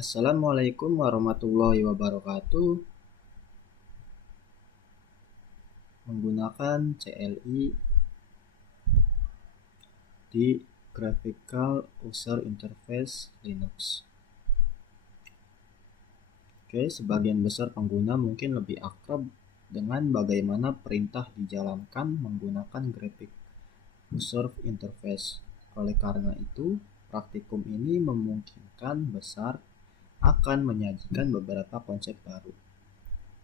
Assalamualaikum warahmatullahi wabarakatuh. Menggunakan CLI di Graphical User Interface Linux. Oke, sebagian besar pengguna mungkin lebih akrab dengan bagaimana perintah dijalankan menggunakan Graphic User Interface. Oleh karena itu, praktikum ini memungkinkan besar akan menyajikan beberapa konsep baru.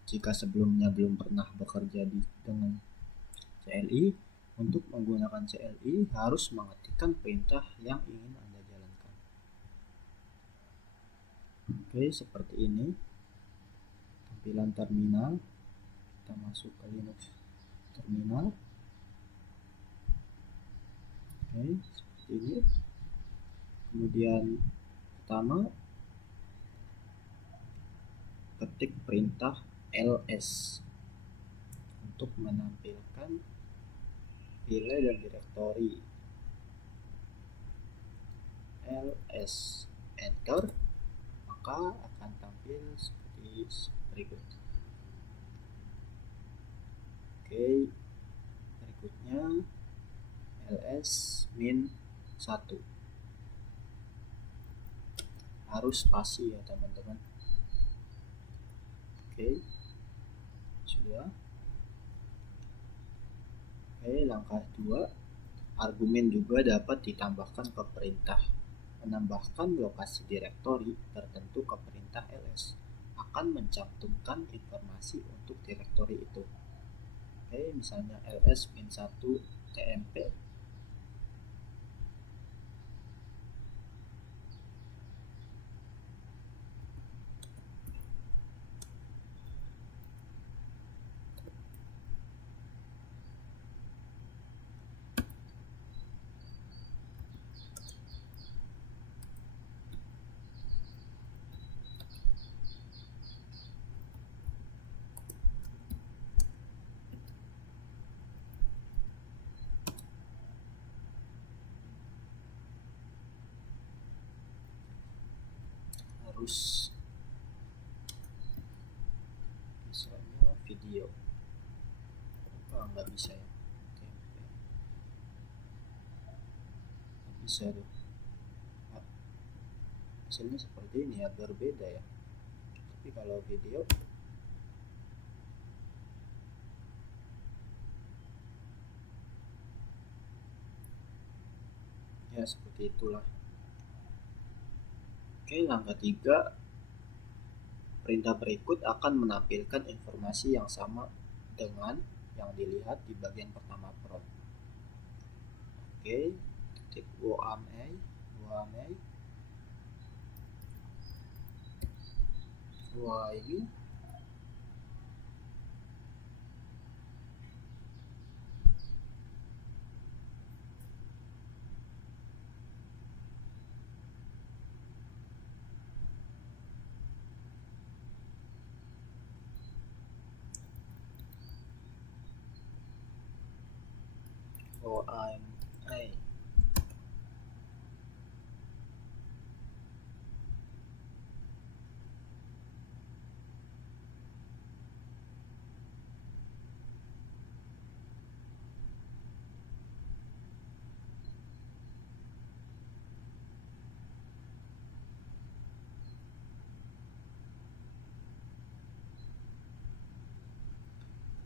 Jika sebelumnya belum pernah bekerja dengan CLI, untuk menggunakan CLI harus mengetikkan perintah yang ingin Anda jalankan. Oke, seperti ini tampilan terminal. Kita masuk ke Linux terminal. Oke, seperti ini. Kemudian pertama, ketik perintah ls untuk menampilkan file dan direktori. ls enter, maka akan tampil seperti berikut. Oke, berikutnya ls -1 harus spasi ya teman-teman. Oke, sudah. Oke, langkah 2, argumen juga dapat ditambahkan ke perintah. Menambahkan lokasi direktori tertentu ke perintah ls akan mencantumkan informasi untuk direktori itu. Oke, misalnya ls -1 tmp. Harus misalnya video. Nggak bisa ya. Bisa tuh. Hasilnya seperti ini ya, berbeda ya. Tapi kalau video ya seperti itulah. Oke, langkah 3, perintah berikut akan menampilkan informasi yang sama dengan yang dilihat di bagian pertama prompt. Oke, ketik wame ini OMA.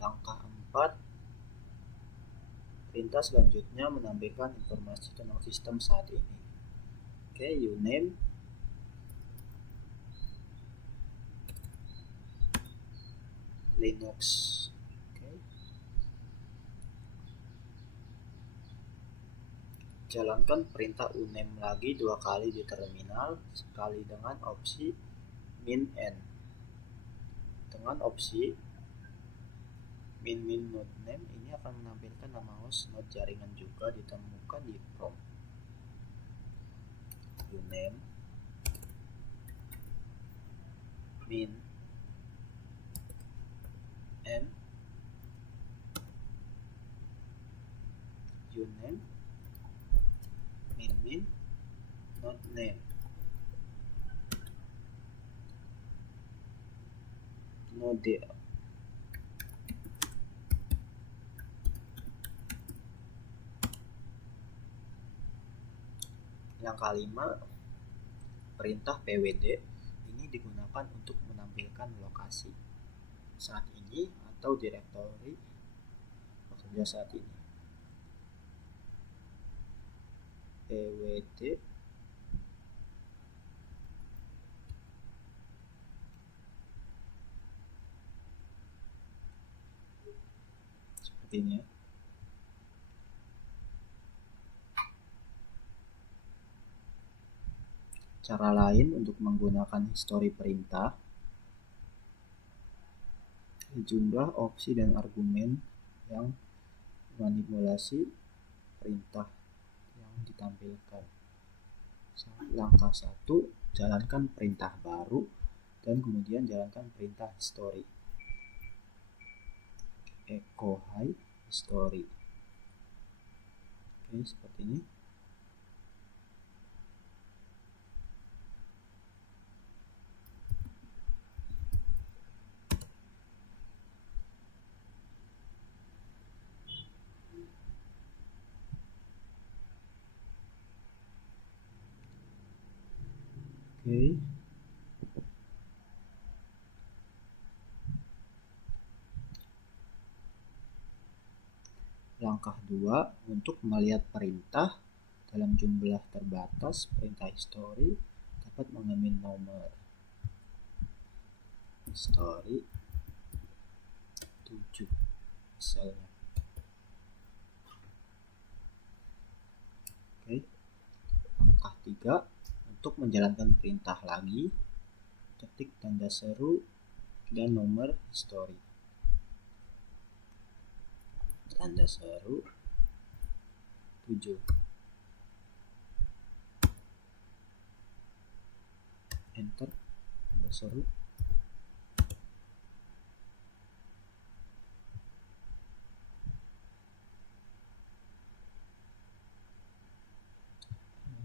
Langkah 4, perintah selanjutnya menampilkan informasi tentang sistem saat ini. Oke, uname, Linux. Oke. Jalankan perintah uname lagi 2 kali di terminal, sekali dengan opsi -n. Dengan opsi min node name ini akan menampilkan nama host node jaringan juga ditemukan di prompt. Uname min n uname min node name. node. Yang kelima, perintah pwd ini digunakan untuk menampilkan lokasi saat ini atau direktori pekerja saat ini. pwd seperti ini ya. Cara lain untuk menggunakan histori perintah, jumlah opsi dan argumen yang manipulasi perintah yang ditampilkan. Langkah 1, jalankan perintah baru dan kemudian jalankan perintah histori. Echo high history. Oke, seperti ini. Oke. Langkah 2, untuk melihat perintah dalam jumlah terbatas, perintah histori dapat mengambil nomor histori 7 misalnya. Oke. Langkah 3, untuk menjalankan perintah lagi, ketik tanda seru dan nomor histori. Tanda seru 7. Enter tanda seru.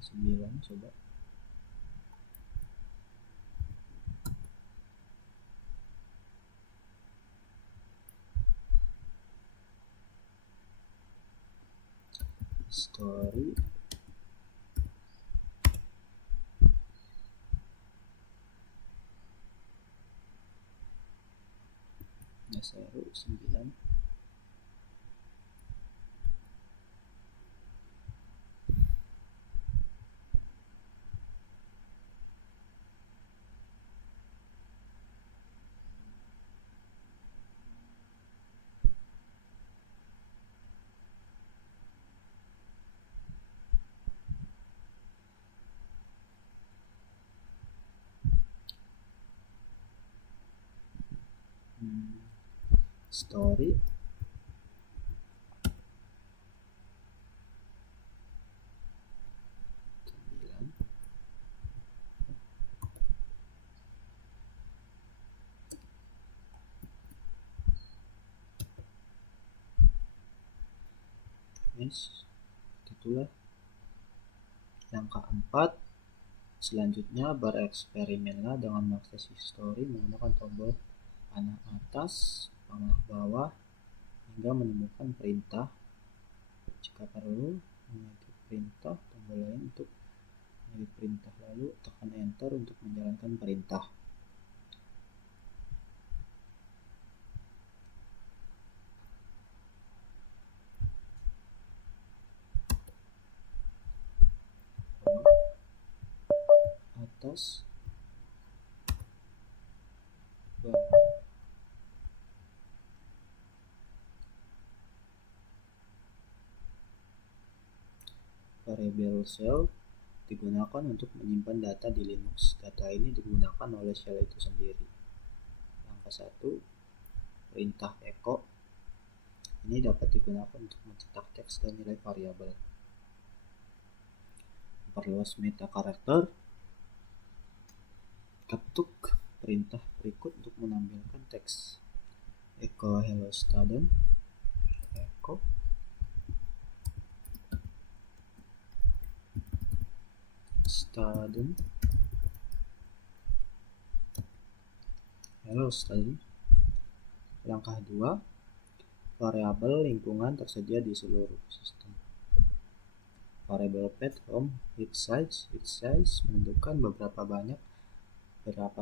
Sembilan coba. Story seru 9. Story yes, itulah. Langkah 4, selanjutnya bereksperimenlah dengan mengakses histori menggunakan tombol panah atas, panah bawah hingga menemukan perintah. Jika perlu, mengedit perintah, tombol lain untuk mengedit perintah, lalu tekan enter untuk menjalankan perintah. Atas, bawah. Variable shell digunakan untuk menyimpan data di Linux. Data ini digunakan oleh shell itu sendiri. Langkah 1, perintah echo. Ini dapat digunakan untuk mencetak teks dan nilai variabel. Perluas meta karakter. Ketuk perintah berikut untuk menampilkan teks. Echo hello student. Echo student. Hello student. Langkah 2, variabel lingkungan tersedia di seluruh sistem. Variabel path home heap size menentukan berapa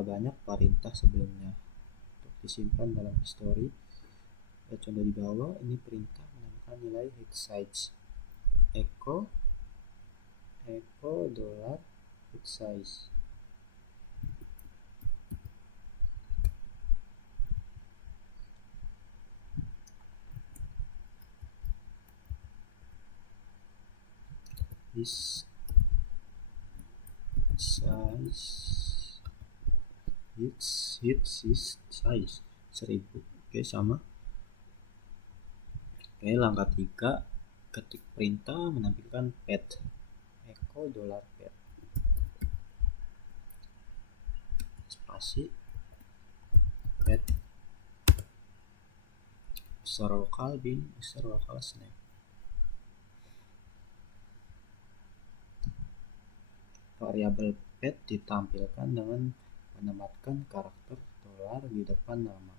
banyak perintah sebelumnya untuk disimpan dalam histori. Contoh di bawah ini perintah menambahkan nilai heap size echo dollar heap size. This size hit size 1000. Oke, sama. Oke, langkah 3, ketik perintah menampilkan path echo dollar path spasi path user lokal bin user lokal snap. Variabel path ditampilkan dengan menempatkan karakter dolar di depan nama.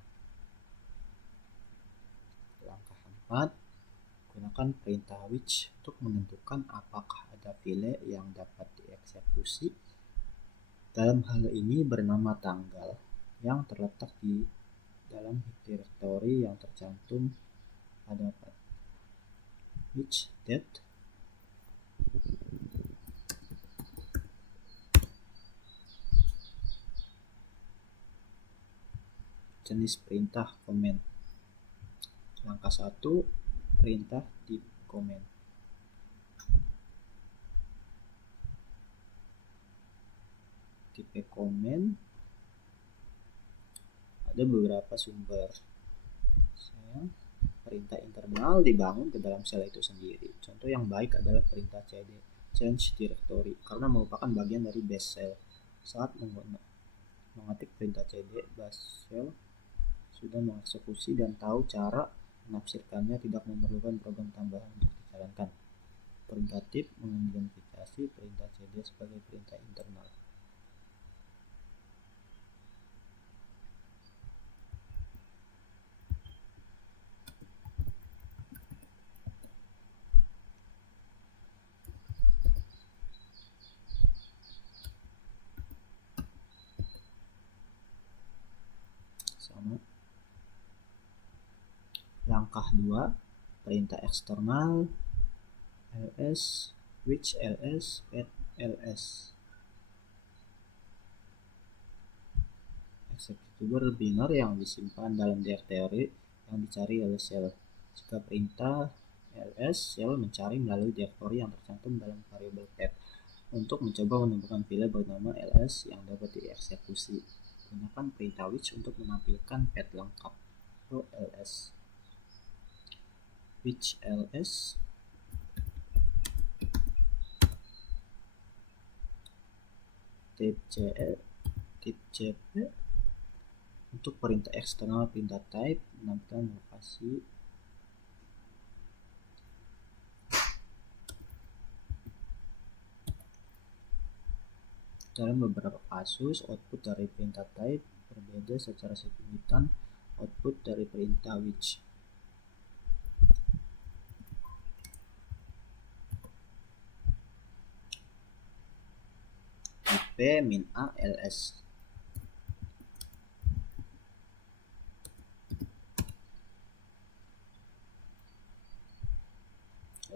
Langkah 4, gunakan perintah which untuk menentukan apakah ada file yang dapat dieksekusi. Dalam hal ini bernama tanggal yang terletak di dalam direktori yang tercantum pada path. Which date jenis perintah komen. Langkah 1, perintah tip komen. Tipe komen ada beberapa sumber. Perintah internal dibangun ke dalam sel itu sendiri. Contoh yang baik adalah perintah cd change directory karena merupakan bagian dari base shell. Saat mengetik perintah cd, base shell sudah mengeksekusi dan tahu cara menafsirkannya, tidak memerlukan program tambahan untuk dijalankan. Perintah tip mengidentifikasi perintah cd sebagai perintah internal. Sama. Langkah 2, perintah eksternal ls which ls path ls. Executable binar yang disimpan dalam direktori yang dicari oleh shell. Jika perintah ls, shell mencari melalui direktori yang tercantum dalam variabel path untuk mencoba menemukan file bernama ls yang dapat dieksekusi. Gunakan perintah which untuk menampilkan path lengkap atau ls. Which ls tip cp untuk perintah eksternal perintah type menampilkan lokasi dalam beberapa kasus output dari perintah type berbeda secara signifikan output dari perintah which. Tipe -a ls.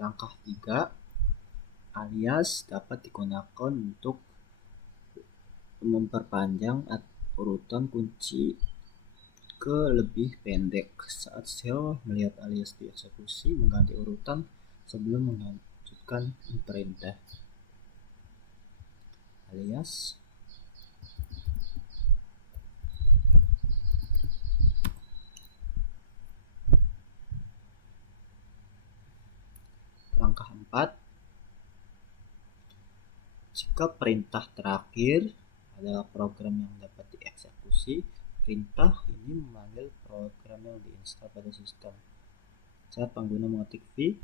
Langkah 3, alias dapat digunakan untuk memperpanjang urutan kunci ke lebih pendek. Saat shell melihat alias dieksekusi, mengganti urutan sebelum melanjutkan perintah. Alias langkah 4, jika perintah terakhir adalah program yang dapat dieksekusi, perintah ini memanggil program yang diinstal pada sistem. Saat pengguna mengetik v,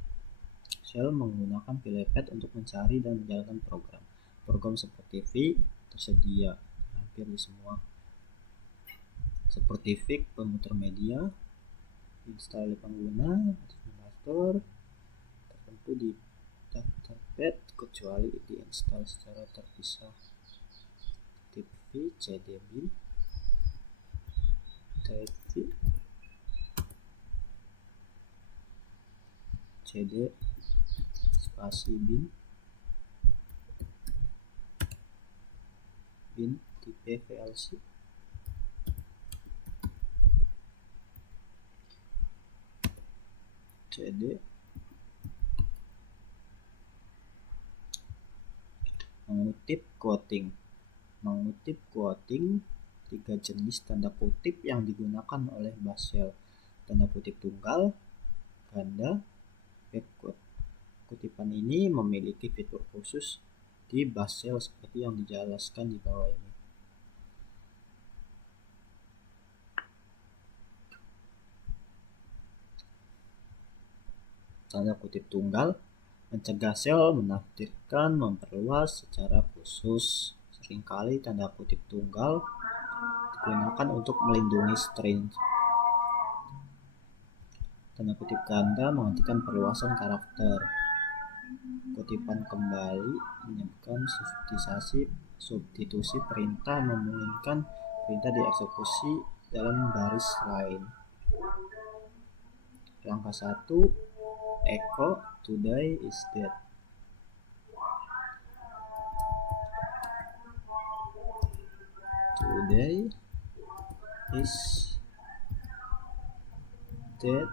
shell menggunakan file path untuk mencari dan menjalankan program. Program seperti v tersedia hampir di semua, seperti fig, pemutar media, install oleh pengguna administrator tertentu di databed kecuali diinstal secara terpisah. Tip v cd bin type v cd spasi bin tipe vlc cd mengutip quoting. Tiga jenis tanda kutip yang digunakan oleh bash shell: tanda kutip tunggal, ganda, backward. Kutipan ini memiliki fitur khusus di bash shell seperti yang dijelaskan di bawah ini. Tanda kutip tunggal mencegah shell menafsirkan memperluas secara khusus. Seringkali tanda kutip tunggal digunakan untuk melindungi string. Tanda kutip ganda menghentikan perluasan karakter. Kutipan kembali menyebutkan substitusi perintah memungkinkan perintah dieksekusi dalam baris lain. Langkah 1, echo today is dead. Today is dead.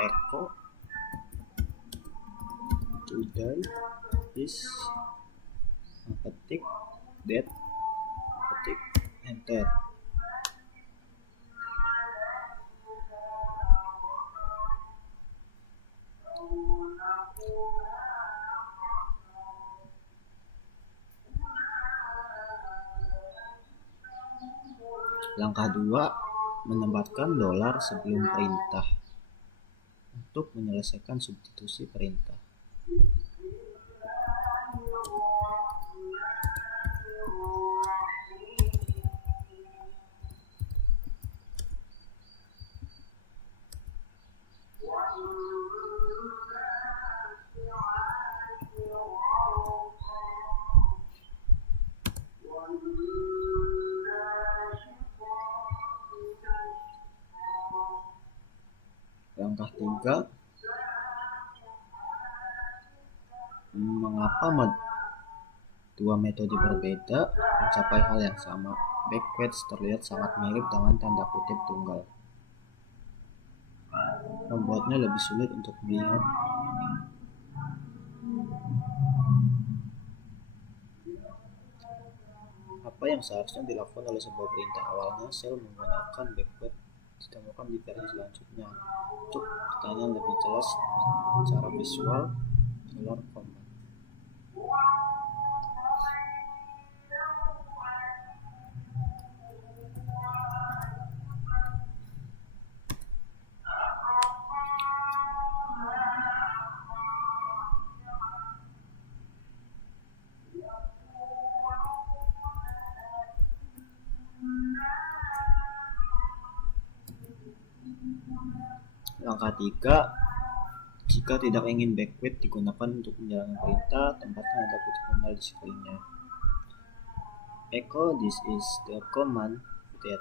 Echo today is ketik dead, ketik enter. Langkah 2, menambahkan dolar sebelum perintah untuk menyelesaikan substitusi perintah. Langkah 3, mengapa dua metode berbeda mencapai hal yang sama? Backquotes terlihat sangat mirip dengan tanda kutip tunggal, membuatnya lebih sulit untuk melihat. Apa yang seharusnya dilakukan oleh sebuah perintah? Awalnya, shell menggunakan backward ditemukan di versi selanjutnya. Untuk pertanyaan lebih jelas secara visual, $command. Langkah 3, jika tidak ingin backward digunakan untuk menjalankan perintah, tempatkan tanda kutip tunggal di sekelilingnya. echo this is the command that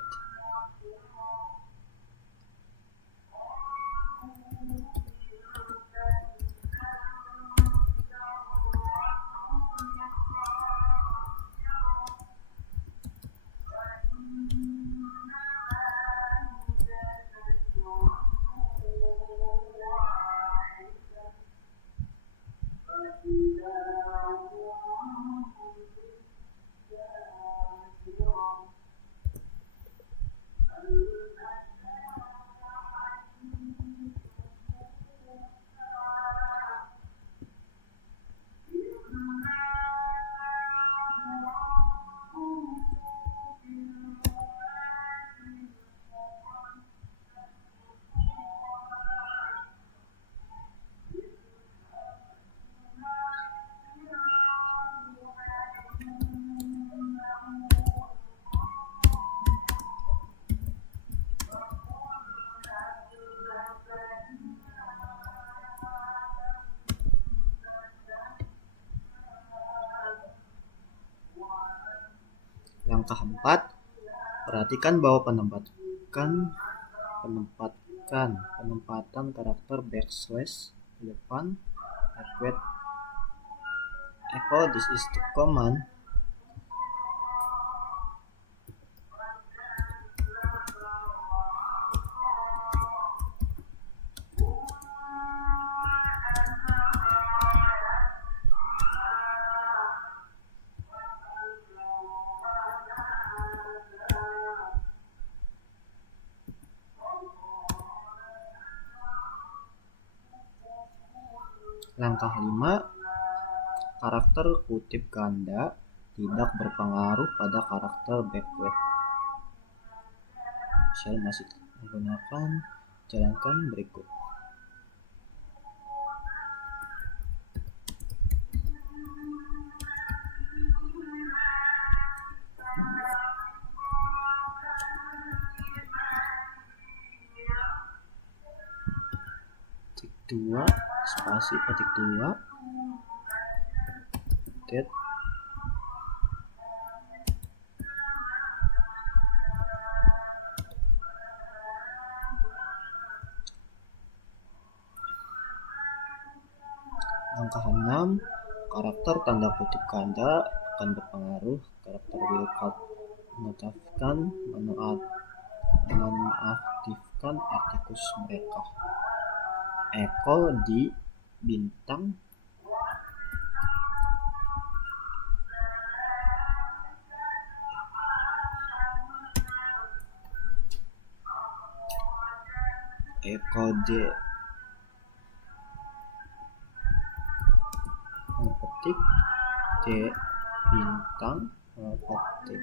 Langkah 4, perhatikan bahwa penempatan karakter backslash di depan echo this is the command Langkah 5, karakter kutip ganda tidak berpengaruh pada karakter backward. Shell masih menggunakan jalankan berikut. Petik 2 spasi petik 2 that Langkah 6, karakter tanda kutip ganda akan berpengaruh. Karakter wildcard menonaktifkan artikus mereka. Echo di bintang echo D petik D bintang petik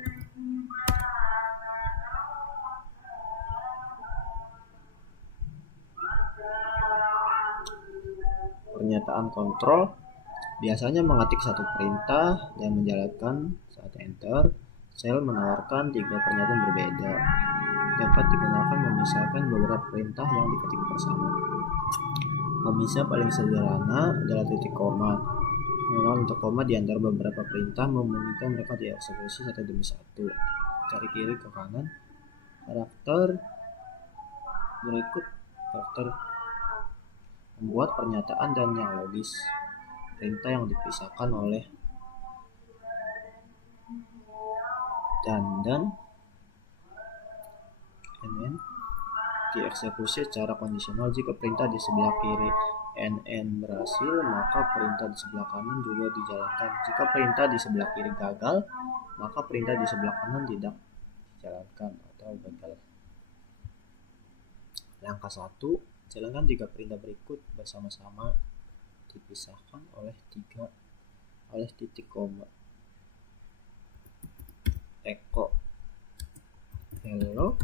pernyataan kontrol biasanya mengetik satu perintah dan menjalankan saat enter. Shell menawarkan 3 pernyataan berbeda, dapat digunakan memisahkan beberapa perintah yang diketik bersama. Pemisah paling sederhana adalah titik koma. Menggunakan untuk koma di antara beberapa perintah memungkinkan mereka dieksekusi satu demi satu. Dari kiri ke kanan, karakter membuat pernyataan dan yang logis. Perintah yang dipisahkan oleh dan dieksekusi secara kondisional. Jika perintah di sebelah kiri NN berhasil, maka perintah di sebelah kanan juga dijalankan. Jika perintah di sebelah kiri gagal, maka perintah di sebelah kanan tidak dijalankan atau gagal. Langkah 1, jalankan 3 perintah berikut bersama-sama dipisahkan oleh titik koma. Echo hello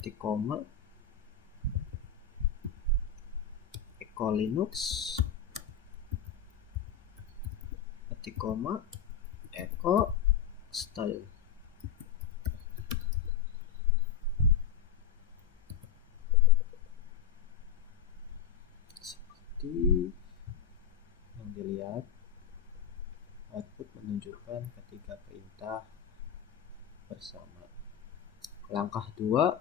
titik koma echo Linux titik koma echo style. seperti yang dilihat, output menunjukkan ketiga perintah bersama. Langkah 2,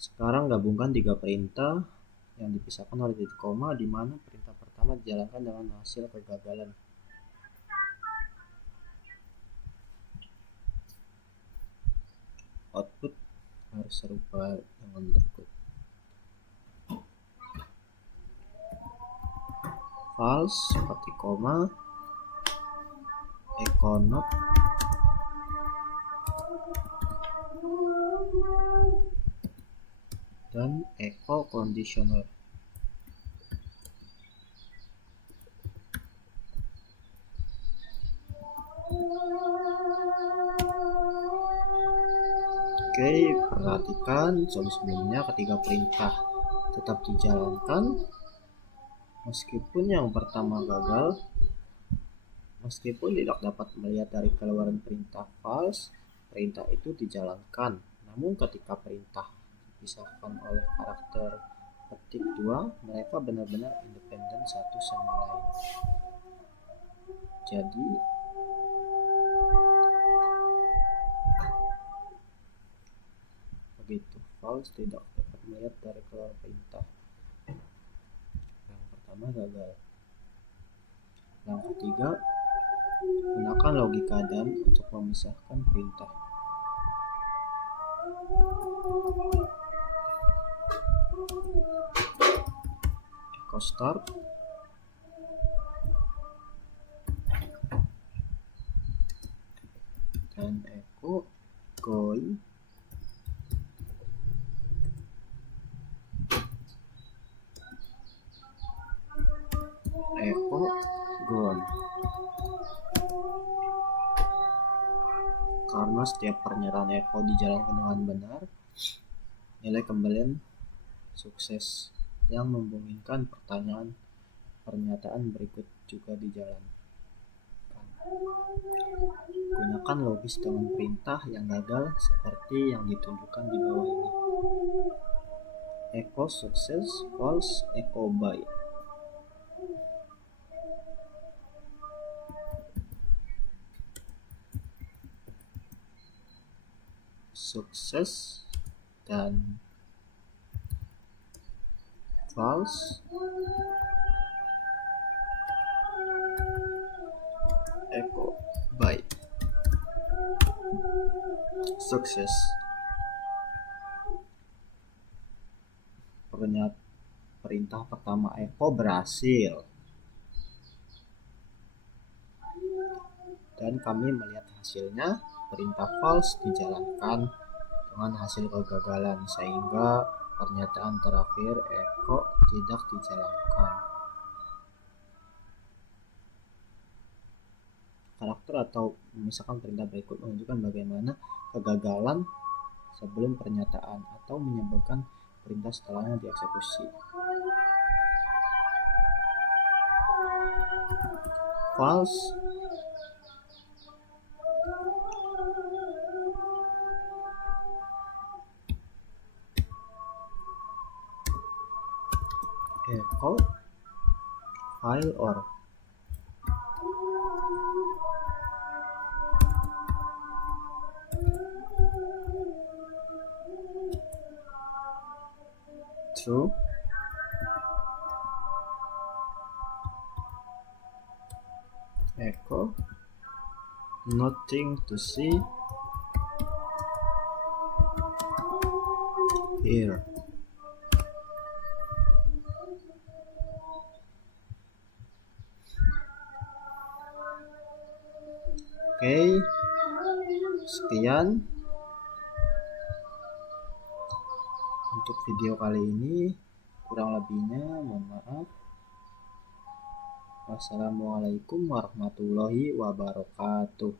sekarang gabungkan 3 perintah yang dipisahkan oleh titik koma, di mana perintah pertama dijalankan dengan hasil kegagalan. Output harus serupa dengan berikut. False seperti koma, echo not, dan echo conditional. Oke, perhatikan sebelumnya ketiga perintah tetap dijalankan meskipun yang pertama gagal. Meskipun tidak dapat melihat dari keluaran perintah false, perintah itu dijalankan. Namun ketika perintah dipisahkan oleh karakter petik 2, mereka benar-benar independen satu sama lain. Jadi begitu, false tidak dapat melihat dari keluaran perintah. Yang pertama gagal. Langkah 3, gunakan logika dan untuk memisahkan perintah. Echo start, dan echo going, echo gone. Karena setiap pernyataan echo dijalankan dengan benar, nilai kembalian sukses yang memungkinkan pernyataan berikut juga dijalankan. Gunakan logis dengan perintah yang gagal seperti yang ditunjukkan di bawah ini. Echo success, false, echo by. Sukses dan false, echo by. Sukses. Perintah pertama echo berhasil, dan kami melihat hasilnya. Perintah false dijalankan dengan hasil kegagalan, sehingga pernyataan terakhir echo tidak dijalankan. Karakter atau misalkan perintah berikut menunjukkan bagaimana kegagalan sebelum pernyataan atau menyebabkan perintah setelahnya dieksekusi. False, echo file or. True, echo nothing to see here. Oke, sekian untuk video kali ini. Kurang lebihnya mohon maaf. Wassalamualaikum warahmatullahi wabarakatuh.